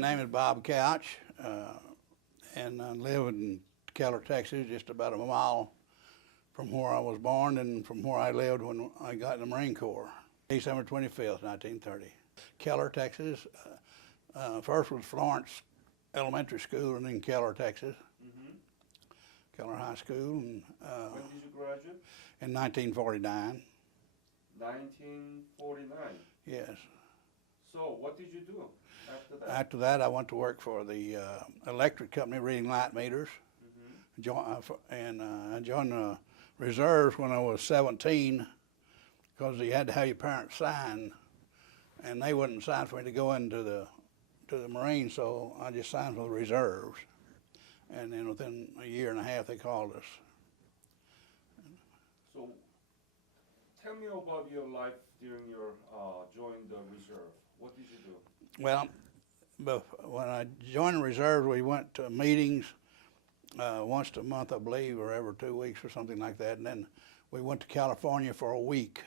My name is Bob Couch, and I live in Keller, Texas, just about a mile from where I was born and from where I lived when I got in the Marine Corps. December 25th, 1930. Keller, Texas. First was Florence Elementary School, and then Keller, Texas. Keller High School. And, when did you graduate? In 1949. 1949. Yes. So what did you do after that? After that, I went to work for the electric company reading light meters. I joined the reserves when I was 17 because you had to have your parents sign, and they wouldn't sign for me to go into the Marines, so I just signed for the reserves. And then within a year and a half, they called us. So tell me about your life during your joining the reserve. What did you do? Well, when I joined the reserves, we went to meetings once a month, I believe, or every 2 weeks or something like that. And then we went to California for a week.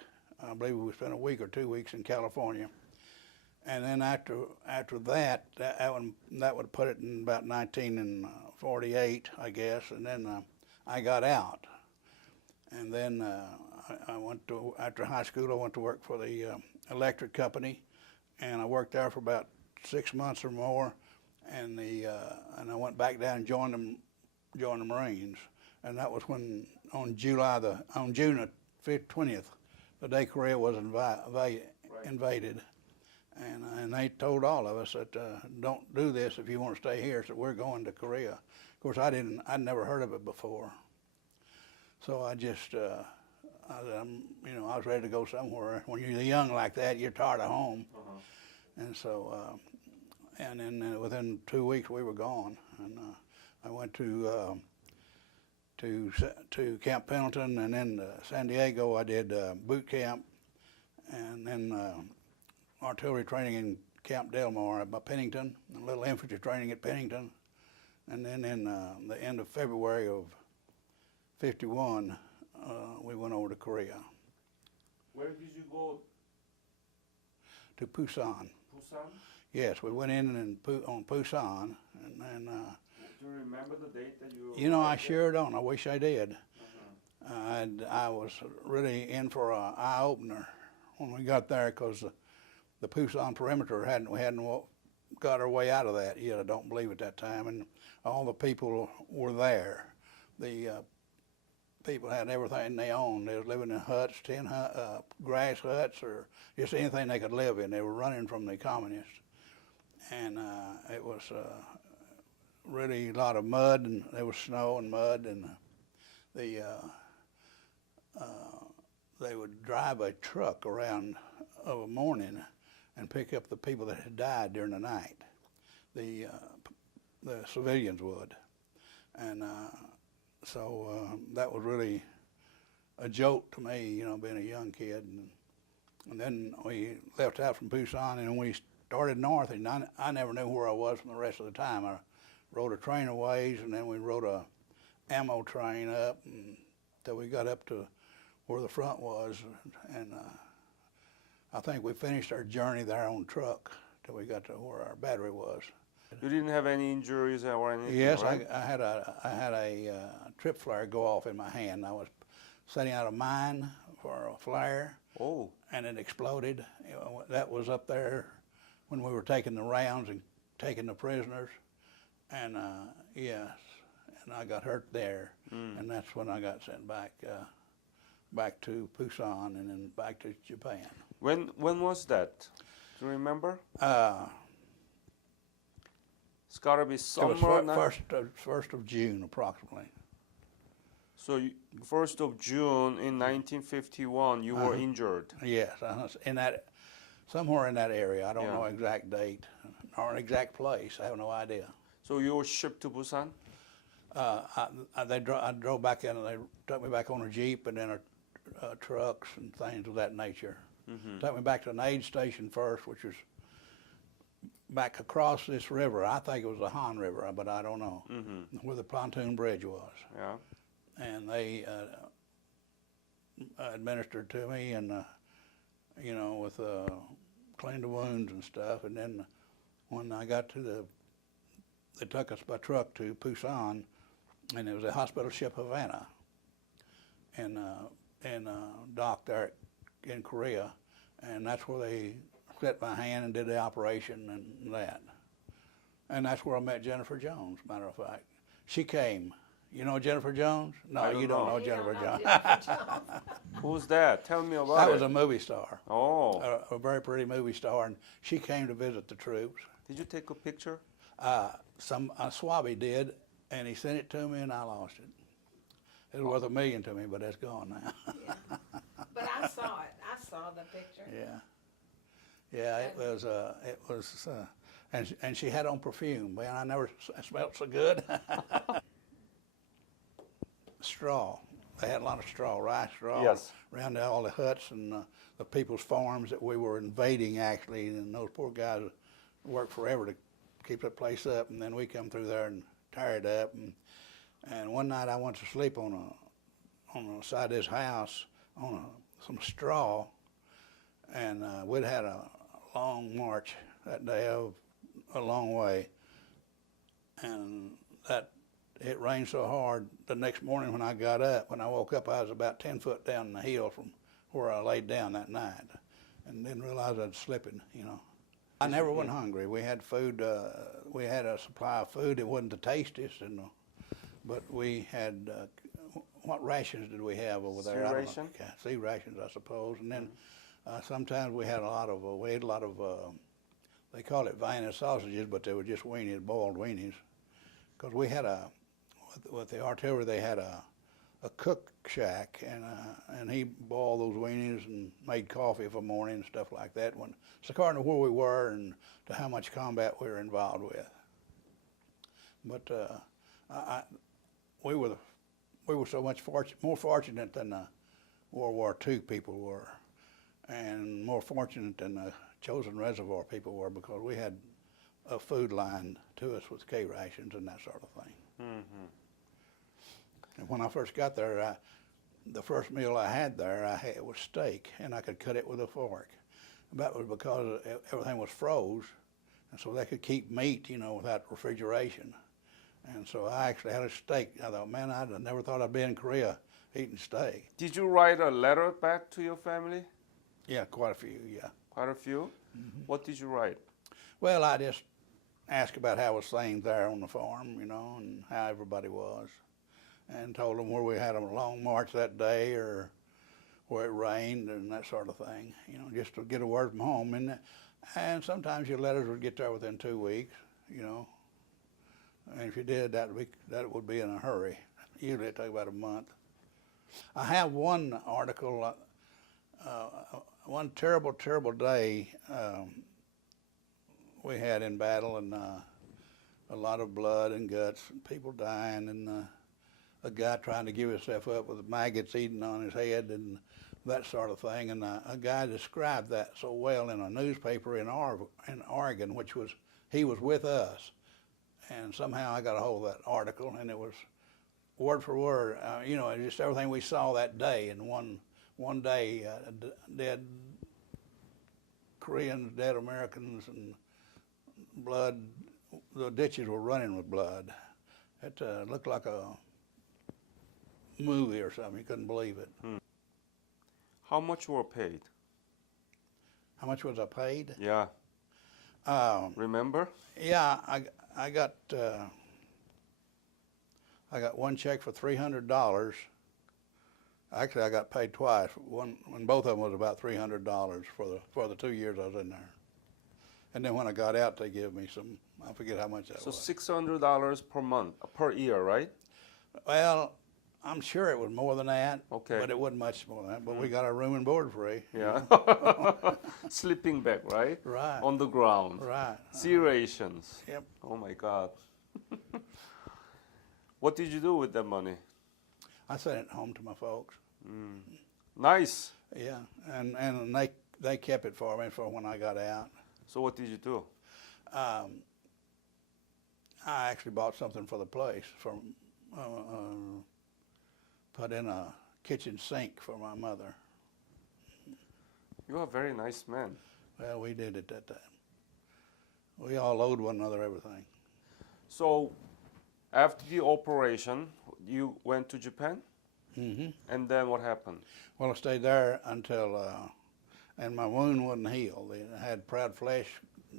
I believe we spent a week or 2 weeks in California. And then after that, that would put it in about 1948, I guess. And then I got out. And then I went to, after high school, I went to work for the electric company, and I worked there for about 6 months or more. And I went back down and joined the Marines. And that was when on June the 20th, the day Korea was invaded. And they told all of us that don't do this if you want to stay here. So we're going to Korea. Of course, I'd never heard of it before. So I just, I was ready to go somewhere. When you're young like that, you're tired of home. And so, and then within 2 weeks we were gone. And I went to Camp Pendleton, and then San Diego. I did boot camp, and then artillery training in Camp Delmar by Pennington, a little infantry training at Pennington, and then in the end of February of '51, we went over to Korea. Where did you go? To Pusan. Busan? Yes, we went in on Pusan, and then. Do you remember the date that you? You know, I sure don't. I wish I did. I was really in for an eye opener when we got there, because the Pusan perimeter we hadn't got our way out of that yet. I don't believe at that time, and all the people were there. The people had everything they owned. They was living in huts, grass huts, or just anything they could live in. They were running from the communists, and it was really a lot of mud, and there was snow and mud, and they would drive a truck around of a morning and pick up the people that had died during the night. The civilians would, and so that was really a joke to me, you know, being a young kid. And then we left out from Pusan, and we started north, and I never knew where I was from the rest of the time. I rode a train a ways, and then we rode a ammo train up until we got up to where the front was, and I think we finished our journey there on truck till we got to where our battery was. You didn't have any injuries or anything? Yes, right? I had a trip flare go off in my hand. I was setting out a mine for a flare, and it exploded. You know, that was up there when we were taking the rounds and taking the prisoners. And yes, and I got hurt there, and that's when I got sent back to Pusan and then back to Japan. When was that? Do you remember? It's got to be somewhere. It was first of June, approximately. So 1st of June in 1951, you were injured. Yes, somewhere in that area. I don't know exact date or an exact place. I have no idea. So you were shipped to Busan? I drove back in, and they took me back on a Jeep, and then trucks and things of that nature. Took me back to an aid station first, which was back across this river. I think it was the Han River, but I don't know, where the pontoon bridge was. Yeah. And they administered to me, and you know, with cleaned the wounds and stuff. And then when I got to they took us by truck to Busan, and it was a hospital ship Havana, and docked there in Korea, and that's where they set my hand and did the operation and that. And that's where I met Jennifer Jones, matter of fact. She came. You know Jennifer Jones? No, I don't you don't know. know Jennifer Jones. Who's that? Tell me about That it. was a movie star, Oh. a very pretty movie star, and she came to visit the troops. Did you take a picture? A swabby did, and he sent it to me, and I lost it. It was worth $1 million to me, but it's gone now. Yeah. But I saw it. I saw the picture. Yeah, it was, and she had on perfume. Man, I never smelled so good. Straw. They had a lot of straw, rice straw, Yes. around all the huts and the people's farms that we were invading, actually. And those poor guys worked forever to keep that place up, and then we come through there and tear it up. And one night I went to sleep on the side of this house on some straw, and we'd had a long march that day, a long way, and it rained so hard the next morning when I got up. When I woke up, I was about 10 foot down the hill from where I laid down that night, and didn't realize I'd slipping, you know. I never went hungry. We had food. We had a supply of food. It wasn't the tastiest, but we had. What rations did we have over there? Sea I don't know. ration? Okay, sea rations, I suppose. And then sometimes we had a lot of. They call it Vienna sausages, but they were just weenies, boiled weenies. Because we had with the artillery, they had a cook shack, and he boiled those weenies and made coffee for morning and stuff like that. It's according to where we were and to how much combat we were involved with. But we were so much more fortunate than the World War II people were, and more fortunate than the Chosin Reservoir people were, because we had a food line to us with K rations and that sort of thing. Mm-hmm. And when I first got there, the first meal I had there, was steak, and I could cut it with a fork. That was because everything was froze, and so they could keep meat, without refrigeration. And so I actually had a steak. I thought, man, I never thought I'd be in Korea eating steak. Did you write a letter back to your family? Yeah, quite a few, yeah. Quite a few? Mm-hmm. What did you write? Well, I just asked about how was things there on the farm, and how everybody was. And told them where we had a long march that day, or where it rained and that sort of thing, just to get a word from home. And sometimes your letters would get there within 2 weeks, and if you did, that would be in a hurry. Usually it took about a month. I have one article, one terrible, terrible day we had in battle, and a lot of blood and guts, and people dying, and a guy trying to give himself up with maggots eating on his head and that sort of thing. And a guy described that so well in a newspaper in Oregon, he was with us. And somehow I got a hold of that article, and it was word for word, just everything we saw that day. And one day, dead Koreans, dead Americans, and blood, the ditches were running with blood. It looked like a movie or something. You couldn't believe it. How much were paid? How much was I paid? Yeah. Remember? Yeah, I got one check for $300. Actually, I got paid twice. One when both of them was about $300 for the 2 years I was in there. And then when I got out, they gave me some. I forget how much that So was. $600 per month, per year, right? Well, I'm sure it was more than that. Okay. But it wasn't much more than that. But we got our room and board free. Yeah. Sleeping bag, right? Right. On the ground. Right. Sea rations. Yep. Oh my God. What did you do with that money? I sent it home to my folks. Nice. Yeah, and they kept it for me for when I got out. So what did you do? I actually bought something for the place, put in a kitchen sink for my mother. You are a very nice man. Well, we did it that time. We all owed one another everything. So, after the operation, you went to Japan, Hmm. and then what happened? Well, I stayed there until, and my wound wasn't healed. It had proud flesh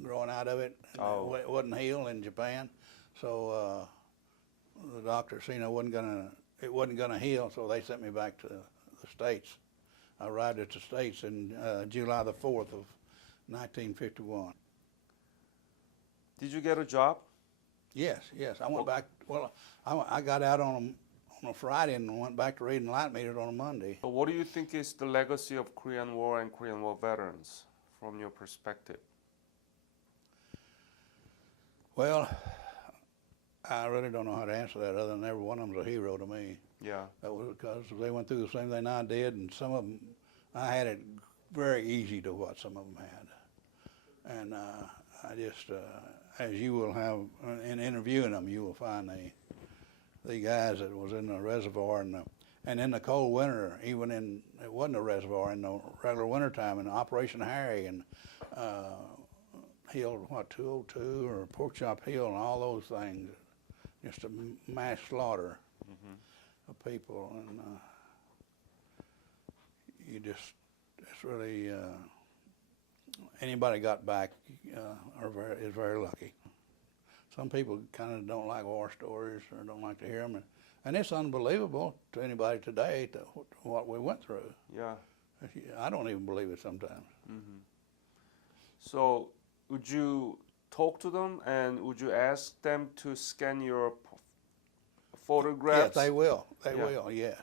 growing out of it. And Oh. It wasn't healed in Japan, so the doctor seen it wasn't gonna heal, so they sent me back to the States. I arrived at the States in July the 4th of 1951. Did you get a job? Yes, yes. I went Well- back. Well, I got out on a Friday and went back to reading light meters on a Monday. So what do you think is the legacy of Korean War and Korean War veterans from your perspective? Well, I really don't know how to answer that other than every one of them's a hero to me. Yeah. That was because they went through the same thing I did, and some of them, I had it very easy to what some of them had. And I just, as you will have, in interviewing them, you will find the guys that was in the reservoir and in the cold winter, even in, it wasn't a reservoir, in the regular winter time, in Operation Harry and Hill, 202 or Pork Chop Hill and all those things, just a mass slaughter of people, and you just, it's really, anybody got back is very lucky. Some people kind of don't like war stories or don't like to hear them, and it's unbelievable to anybody today what we went through. Yeah. I don't even believe it sometimes. So would you talk to them and would you ask them to scan your Yes, photographs? they will. They Yeah. will. Yes.